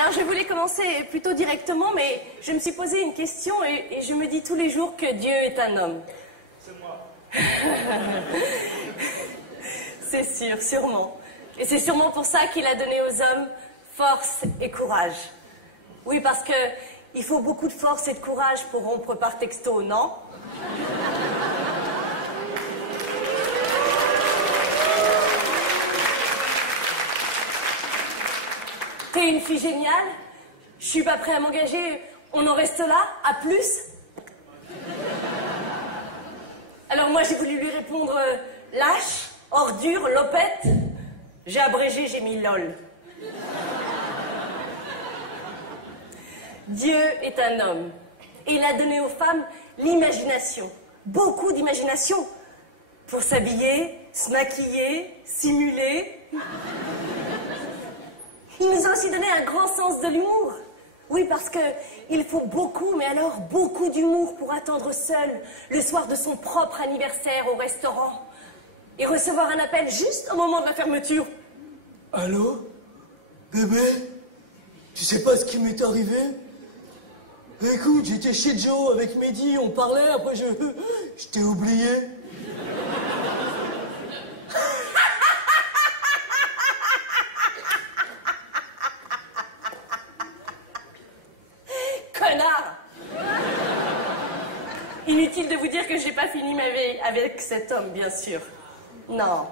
Alors je voulais commencer plutôt directement, mais je me suis posé une question et je me dis tous les jours que Dieu est un homme. C'est moi. C'est sûr, sûrement. Et c'est sûrement pour ça qu'il a donné aux hommes force et courage. Oui, parce que il faut beaucoup de force et de courage pour rompre par texto, non? T'es une fille géniale, je suis pas prêt à m'engager, on en reste là, à plus. Alors moi j'ai voulu lui répondre lâche, ordure, lopette. J'ai abrégé, j'ai mis lol. Dieu est un homme et il a donné aux femmes l'imagination, beaucoup d'imagination, pour s'habiller, se maquiller, simuler. Il nous a aussi donné un grand sens de l'humour. Oui, parce qu'il faut beaucoup, mais alors beaucoup d'humour pour attendre seul le soir de son propre anniversaire au restaurant et recevoir un appel juste au moment de la fermeture. Allô? Bébé? Tu sais pas ce qui m'est arrivé? Écoute, j'étais chez Joe avec Mehdi, on parlait, après je t'ai oublié. Connard! Inutile de vous dire que j'ai pas fini ma vie avec cet homme, bien sûr. Non.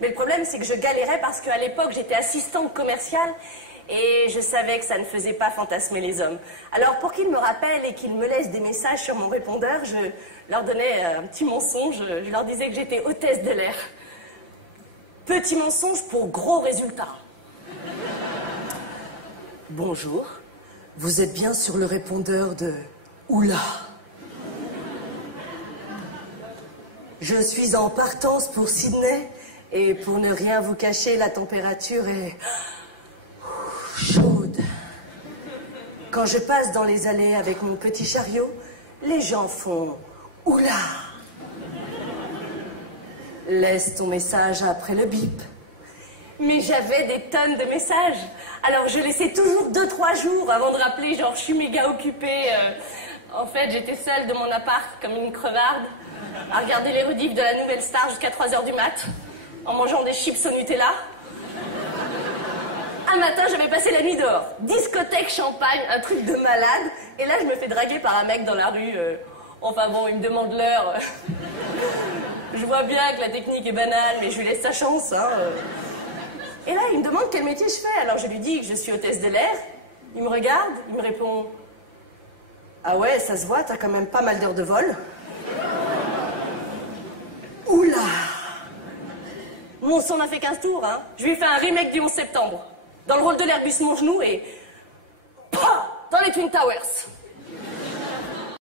Mais le problème, c'est que je galérais parce qu'à l'époque, j'étais assistante commerciale et je savais que ça ne faisait pas fantasmer les hommes. Alors, pour qu'ils me rappellent et qu'ils me laissent des messages sur mon répondeur, je leur donnais un petit mensonge. Je leur disais que j'étais hôtesse de l'air. Petit mensonge pour gros résultats. Bonjour, vous êtes bien sur le répondeur de Oula. Je suis en partance pour Sydney et pour ne rien vous cacher, la température est chaude. Quand je passe dans les allées avec mon petit chariot, les gens font Oula. Laisse ton message après le bip. Mais j'avais des tonnes de messages. Alors je laissais toujours 2-3 jours avant de rappeler, genre je suis méga occupée. En fait, j'étais seule de mon appart comme une crevarde à regarder les rediffs de la Nouvelle Star jusqu'à 3h du mat, en mangeant des chips au Nutella. Un matin, j'avais passé la nuit dehors. Discothèque, champagne, un truc de malade. Et là, je me fais draguer par un mec dans la rue. Enfin bon, il me demande l'heure. Je vois bien que la technique est banale, mais je lui laisse sa chance. Hein. Et là, il me demande quel métier je fais. Alors je lui dis que je suis hôtesse de l'air. Il me regarde, il me répond « Ah ouais, ça se voit, t'as quand même pas mal d'heures de vol. » Oula! Mon son n'a fait 15 tours, hein. Je lui ai fait un remake du 11 septembre. Dans le rôle de l'Airbus mon genou et... Pouah, dans les Twin Towers.